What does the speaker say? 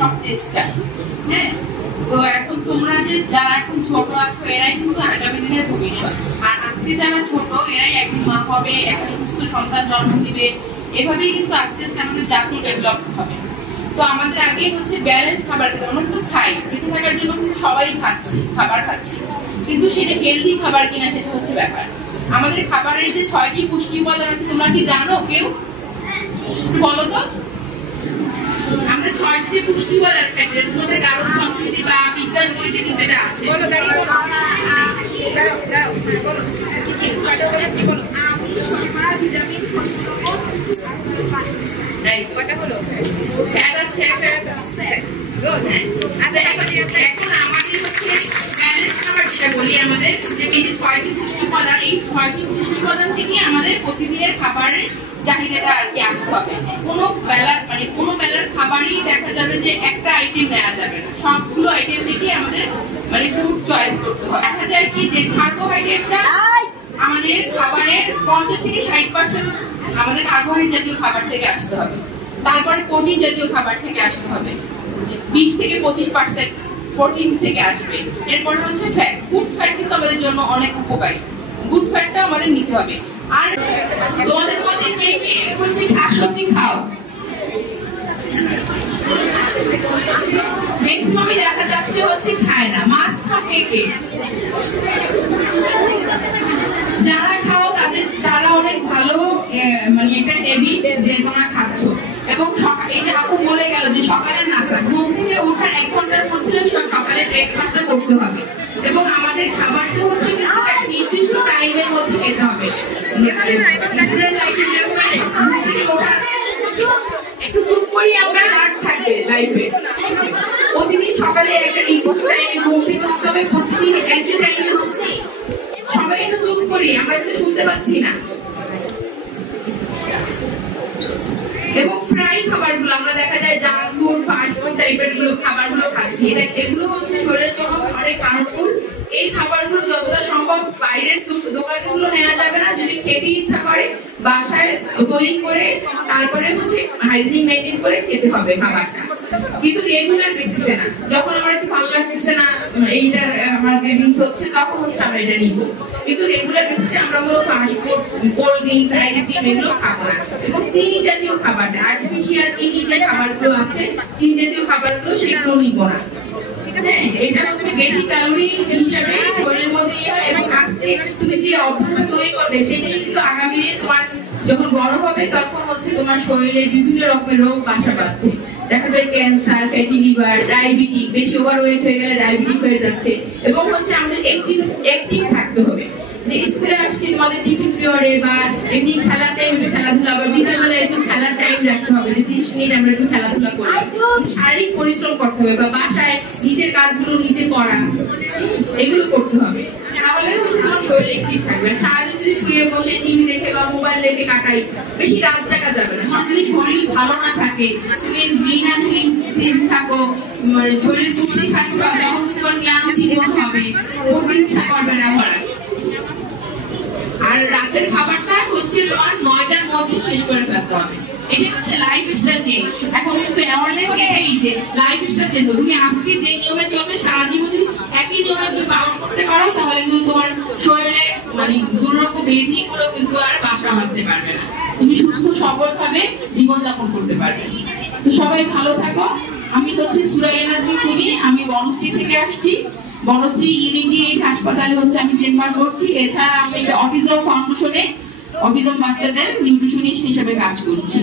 সব চেষ্টা। হ্যাঁ, তো এখন তোমরা যে যারা এখন ছোট আছো এরাই কিন্তু আগামী দিনের ভবিষ্যৎ। আর আজকে যারা ছোট এরাই একদিন মা হবে, একটা সুস্থ সন্তান জন্ম দিবে। এভাবেই কিন্তু আস্তে আস্তে আমাদের জাতি ডেভেলপ হবে। তো আমাদের আগে হচ্ছে ব্যালেন্স খাবার খেতে, আমরা কিন্তু খাই, বেঁচে থাকার জন্য কিন্তু সবাই খাবার খাচ্ছি, কিন্তু সেটা হেলদি খাবার কিনা সেটা হচ্ছে ব্যাপার। আমাদের খাবারের যে 6টি পুষ্টি উপাদান আছে তোমরা কি জানো? কেউ বলো তো। আমাদের 6টি যে পুষ্টি উপাদান থাকে তোমাদের কারণ সংস্কৃতি বা বিজ্ঞান বইতে কিন্তু এটা আছে। এখন আমাদের হচ্ছে ব্যালেন্স খাবার যেটা বলি, আমাদের যে এই যে 6টি পুষ্টি উপাদান, এই 6টি পুষ্টি উপাদান থেকে আমাদের প্রতিদিনের খাবারের চাহিদাটা আর কি আসতে হবে। কোনো বেলার খাবারই দেখা যাবে যে একটা আইটেম নেওয়া যাবে না, সবগুলো আইটেম থেকে আমাদের ফুড চয়েস করতে হবে। দেখা যায় কি যে কার্বোহাইড্রেটটা আমাদের খাবারের 50 থেকে 60% আমাদের কার্বোহাইড্রেট জাতীয় খাবার থেকে আসতে হবে। তারপরে প্রোটিন জাতীয় খাবার থেকে আসতে হবে, 20 থেকে 25% প্রোটিন থেকে আসবে। এরপর হচ্ছে ফ্যাট। গুড ফ্যাট কিন্তু আমাদের জন্য অনেক উপকারী, গুড ফ্যাটটা আমাদের নিতে হবে। আর তোমাদের মধ্যে কে কে হচ্ছে শাকসবজি খাও? ম্যাক্সিমামই দেখা যাচ্ছে হচ্ছে খায় না। মাছ খাও কে কে? যারা খাও তারা অনেক ভালো, একটা হ্যাবিট যে তোমরা খাচ্ছ। এবং এই যে আপু বলে গেল যে সকালের নাস্তা, ঘুম থেকে ওঠার 1 ঘন্টার মধ্যে সকালে ব্রেকফাস্টটা করতে হবে। এবং আমাদের খাবারটা হচ্ছে একটা নির্দিষ্ট টাইমের মধ্যে খেতে হবে। একটু চুপ করি আমরা, হার্ট থাকবে লাইফে। প্রতিদিন সকালে একটা নির্দিষ্ট টাইমে ঘুম থেকে উঠতে হবে, প্রতিদিন একই টাইমে হচ্ছে। সবাই একটু চুপ করি, আমরা কিন্তু শুনতে পাচ্ছি না। এবং ফ্রাই খাবারগুলো আমরা দেখা যায় জাঙ্ক ফুড, ফাস্ট ফুড টাইপের খাবারগুলো খাচ্ছি, এগুলো হচ্ছে শরীরের জন্য অনেক হার্মফুল। এই খাবারগুলো যতটা সম্ভব বাইরের দোকানগুলো নেওয়া যাবে না। যদি খেতে ইচ্ছা করে বাসায় তৈরি করে তারপরে হচ্ছে হাইজিনিক মেনটেন করে খেতে হবে খাবারটা, কিন্তু রেগুলার বেসিসে না। যখন আমার একটু ভালো লাগতেছে না, এইটার আমার ক্রেভিংস হচ্ছে, তখন হচ্ছে আমরা এটা নিব। কিন্তু রেগুলার বেসিসে আমরা কোনো fast food, cold drinks, ice cream এগুলো খাবো না। এবং চিনি জাতীয় খাবারটা, আর্টিফিশিয়াল চিনি যে খাবারগুলো আছে, চিনি জাতীয় খাবারগুলো সেগুলো নিব না। এটা হচ্ছে বেশি ক্যালোরি হিসাবে শরীরের মধ্যে। এবং আজকে তুমি যে অভ্যাসটা তৈরি করবে সেটাই কিন্তু আগামী দিনে তোমার যখন বড় হবে তখন হচ্ছে তোমার শরীরে বিভিন্ন রকমের রোগ বাসা বাঁধবে। দেখা যায় ক্যান্সার, ফ্যাটি লিভার, ডায়াবেটিক, বেশি ওভারওয়েট হয়ে গেলে ডায়াবেটিক হয়ে যাচ্ছে। এবং হচ্ছে আমাদের অ্যাক্টিভ থাকতে হবে। যে স্কুলে আসছি তোমাদের টিফিন পিরিয়ডে বা এমনি খেলার টাইমে খেলাধুলা, বা বিকালবেলায় একটু খেলার টাইম রাখতে হবে, যে 30 মিনিট আমরা একটু খেলাধুলা করি। শারীরিক পরিশ্রম করতে হবে, বা বাসায় নিজের কাজগুলো নিজে করা, এগুলো করতে হবে। তাহলে হচ্ছে তোমার শরীর অ্যাক্টিভ থাকবে। সারাদিন যদি শুয়ে বসে টিভি দেখে বা মোবাইল দেখে কাটাই, বেশি রাত জাগা যাবে না। যদি শরীর ভালো না থাকে, তুমি দিন আর দিন থাকো, শরীর সুস্থ থাকবে, তখন তোমার ক্লান্তি বোধ হবে, পড়তে ইচ্ছা করবে না ভরা। আর রাতের খাবারটা হচ্ছে তোমার 9টার মধ্যে শেষ করে ফেলতে হবে। এটা হচ্ছে লাইফস্টাইল চেঞ্জ। এখন কিন্তু অ্যাওয়ারনেস এই যে লাইফস্টাইল চেঞ্জ, তুমি আজকে যে নিয়মে চলবে সারা জীবন যদি একই নিয়মে তুমি পালন করতে পারো, তাহলে কিন্তু তোমার শরীরে দুর্রোগ ব্যাধিগুলো কিন্তু আর বাসা বাঁধতে পারবে না। তুমি সুস্থ সবল ভাবে জীবনযাপন করতে পারবে। তো সবাই ভালো থাকো। আমি হচ্ছে সুরাইয়া নাজনীন তুলি, আমি বনশ্রী থেকে আসছি। বনশ্রী ইউনিটি এইড হাসপাতালে হচ্ছে আমি চেম্বার করছি। এছাড়া আমি অটিজম ফাউন্ডেশনে অটিজম বাচ্চাদের নিউট্রিশনিস্ট হিসেবে কাজ করছি।